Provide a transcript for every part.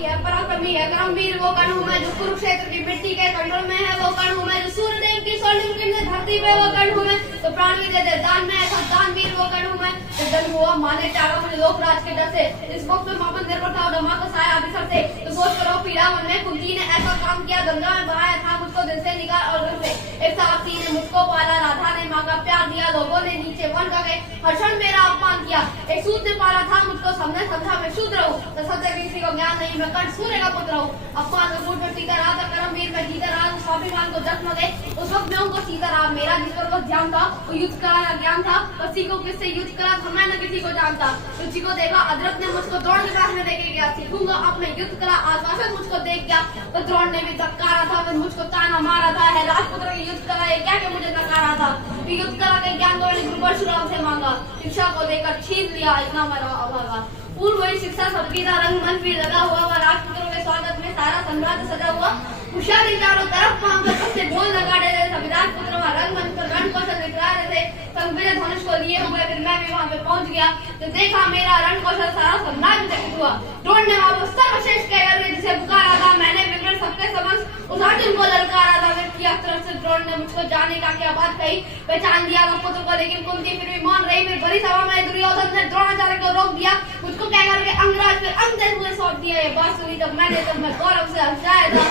महारथी है, पराक्रमी है, कर्मवीर वो कर्ण हूँ मैं जो कुरुक्षेत्र की मिट्टी के कंडोल में है, वो कर्ण हूँ मैं जो सूर्यदेव की स्वर्णिम किरण धरती पे वो कर्ण हूँ मैं तो प्राण भी देते दान में ऐसा दानवीर वो कर्ण हूँ मैं तो जन्म हुआ माने त्यागा मुझे लोकराज के डर से इस वक्त में मापन निर्भर था और माँ का साया अभिसर से तो सोच करो पीड़ा मन में कुंती ने ऐसा काम किया गंगा में बहाया था मुझको दिल से निकाल और घर से एक साथी ने मुझको पाला, राधा ने माँ का प्यार दिया, लोगों ने नीचे वन का गए हर क्षण मेरा अपमान किया, एक सूद ने पाला था मुझको सबने समझा मैं शूद्र हूँ तो सत्य किसी को ज्ञान नहीं मैं कर्ण सूर्य का पुत्र हूँ, अपमान में फूट में सीता रहा था कर्मवीर में जीता रहा स्वाभिमान को जख्म गए उस वक्त में उनको सीता रहा मेरा जिस पर वो ध्यान था वो युद्ध कला का ज्ञान था किसी को किससे युद्ध कला था मैं न किसी को जानता रुचि को देखा अदरक ने मुझको द्रोण के साथ में लेके गया सीखूंगा अपने युद्ध कला आश्वासन मुझको देख गया तो द्रोण ने भी धक्कारा था फिर मुझको ताना मारा था है राजपुत्र की युद्ध कला ये क्या कि मुझे धक्कारा था युद्ध कला के ज्ञान को मैंने गुरु परशुराम से मांगा शिक्षा को देकर छीन लिया इतना मेरा अभागा पूर्व वही शिक्षा सबकी था रंग मन भी लगा हुआ वह राजपुत्रों के स्वागत में सारा सम्राट सजा हुआ होशियारी चारों तरफ से ढोल लगा रहे थे संविधान पुत्र वहाँ रंग मंच पर रण कौशल दिखा रहे थे संग मेरे धनुष को लिए हुए फिर मैं भी वहाँ पे पहुंच गया तो देखा मेरा रण कौशल सारा सम्राट चकित हुआ द्रोण ने वहाँ पर सर्वश्रेष्ठ कहकर जिसे पुकारा था मैंने विवरण सबके समक्ष उस अर्जुन को ललकारा था फिर किया तरफ से द्रोण ने मुझको जाने का क्या बात कही पहचान दिया था पुत्र को लेकिन कुंती फिर भी मौन रही फिर बड़ी सभा में दुर्योधन ने द्रोणाचार्य को रोक दिया मुझको कहकर के अंगराज फिर अंग देश में सौंप दिया ये बात सुनी जब मैंने तब मैं गौरव से हंसाया था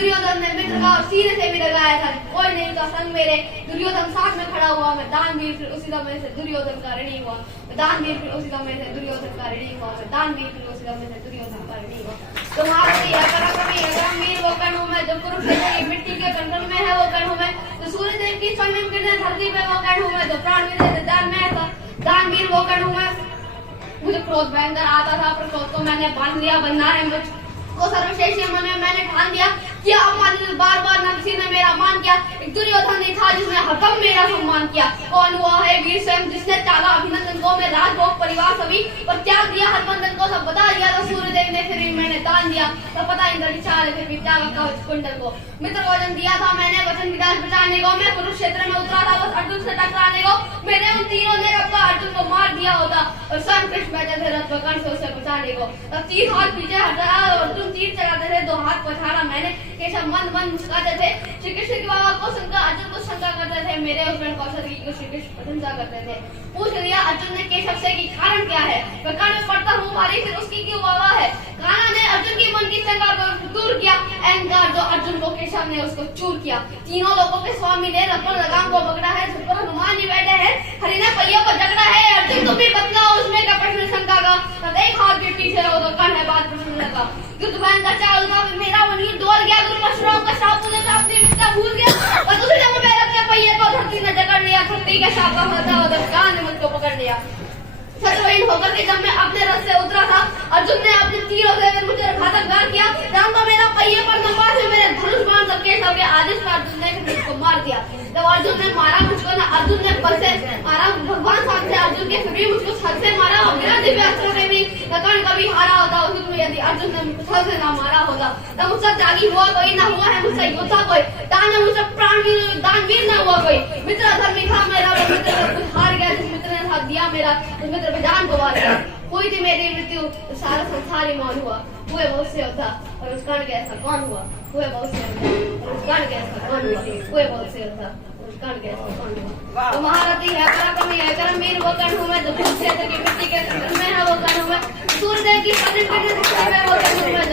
दुर्योधन ने मित्र का और सीने से भी लगाया था कोई नहीं था संग मेरे दुर्योधन साथ में खड़ा हुआ मैं दानवीर फिर उसी समय से दुर्योधन का ऋणी हुआ दानवीर फिर उसी समय से दुर्योधन का ऋणी हुआ दानवीर फिर उसी समय से दुर्योधन का ऋणी हुआ तो महारथी है पराक्रमी है कर्मवीर वो कर्ण हूँ मैं जो कुरुक्षेत्र की मिट्टी के कंडल में है वो कर्ण हूँ मैं तो सूर्यदेव की स्वर्णिम किरण धरती पे वो कर्ण हूँ मैं तो प्राण भी देते दान में था दानवीर वो कर्ण हूँ मैं मुझे क्रोध भयंकर आता था पर क्रोध को मैंने बांध लिया बनना है मुझको सर्वश्रेष्ठ मन में मैंने ठान दिया कि अपमान बार बार नरसिंह ने मेरा मान किया एक दुर्योधन नहीं था जिसने हरदम मेरा सम्मान किया कौन हुआ है वीर स्वयं जिसने त्यागा अभिनंदन को मैं राजभोग परिवार सभी पर त्याग दिया हरबंदन को सब बता दिया तो सूर्यदेव ने फिर मैंने दान दिया तो पता इंद्र की चाल फिर भी त्यागा कवच कुंडल को मित्र वचन दिया था मैंने वचन विदास बचाने को मैं कुरुक्षेत्र में उतरा था बस अर्जुन से टकराने को मेरे उन तीरों ने रब्बा अर्जुन को मार दिया होता और स्वयं कृष्ण बैठे थे रथ कर्ण से उसे बचाने को तब तीर हाथ पीछे हटाया और अर्जुन तीर चलाते थे दो हाथ पछाड़ा मैंने केशव मन मन मुस्कुराते थे श्री कृष्ण की बाबा को शंका अर्जुन को शंका करते थे मेरे उस कौशल की श्री कृष्ण प्रशंसा करते थे पूछ लिया अर्जुन ने केशव से कि कारण क्या है मैं कर्ण में पड़ता हूँ मारी फिर उसकी क्यों बाबा है कान्हा ने अर्जुन की मन की शंका को दूर किया अहंकार जो अर्जुन को केशव ने उसको चूर किया तीनों लोगों के स्वामी ने रत्न लगाम को पकड़ा है जिस पर हनुमान जी बैठे हैं हरि ने पहियों को जकड़ा है अर्जुन को भी बतलाओ उसमें का प्रश्न शंका का तब एक हाथ के पीछे हो तो कर्ण है बात प्रश्न लगा युद्ध भयंकर चालू था मेरा वनीर डोल गया गुरु परशुराम का शाप मुझे अपनी मित्रता भूल गया और दूसरे जगह पे रख के पहिए को धरती ने जकड़ लिया धरती के शाप का होता उधर कान ने मुझको पकड़ लिया सत्रहीन होकर के जब मैं अपने रथ से उतरा था अर्जुन ने अपने तीरों से मुझे घातक वार किया राम का मेरा पहिए पर नंबर से मेरे धनुष बाण सबके सबके आदेश पर अर्जुन ने मुझको मार दिया जब अर्जुन ने मारा मुझको ना अर्जुन ने बल से मारा भगवान साथ से अर्जुन के फिर भी मुझको छल से मारा और बिना दिव्य अस्त्रों के भी कर्ण कभी हारा होता उस में यदि अर्जुन ने छल से ना मारा होता तब मुझसे त्यागी हुआ कोई ना हुआ है मुझसे योद्धा कोई दान मुझसे प्राणवीर दानवीर ना हुआ कोई मित्र धर्मी था मेरा मित्र कुछ हार गया जिस मित्र ने साथ दिया मेरा उस मित्र पे जान गवा दिया हुई थी मेरी मृत्यु तो सारा संसार ही मौन हुआ हुए बहुत से योद्धा और उस कर्ण के ऐसा कौन हुआ हुए बहुत से योद्धा और उस कर्ण के ऐसा कौन हुआ हुए बहुत से योद्धा तो महारथी है पराक्रमी है कर्मवीर वो कर्ण हूँ मैं जो कुरुक्षेत्र की मिट्टी के में है वो कर्ण हूँ मैं सूर्यदेव की स्वर्णिम किरण धरती पे वो कर्ण हूँ मैं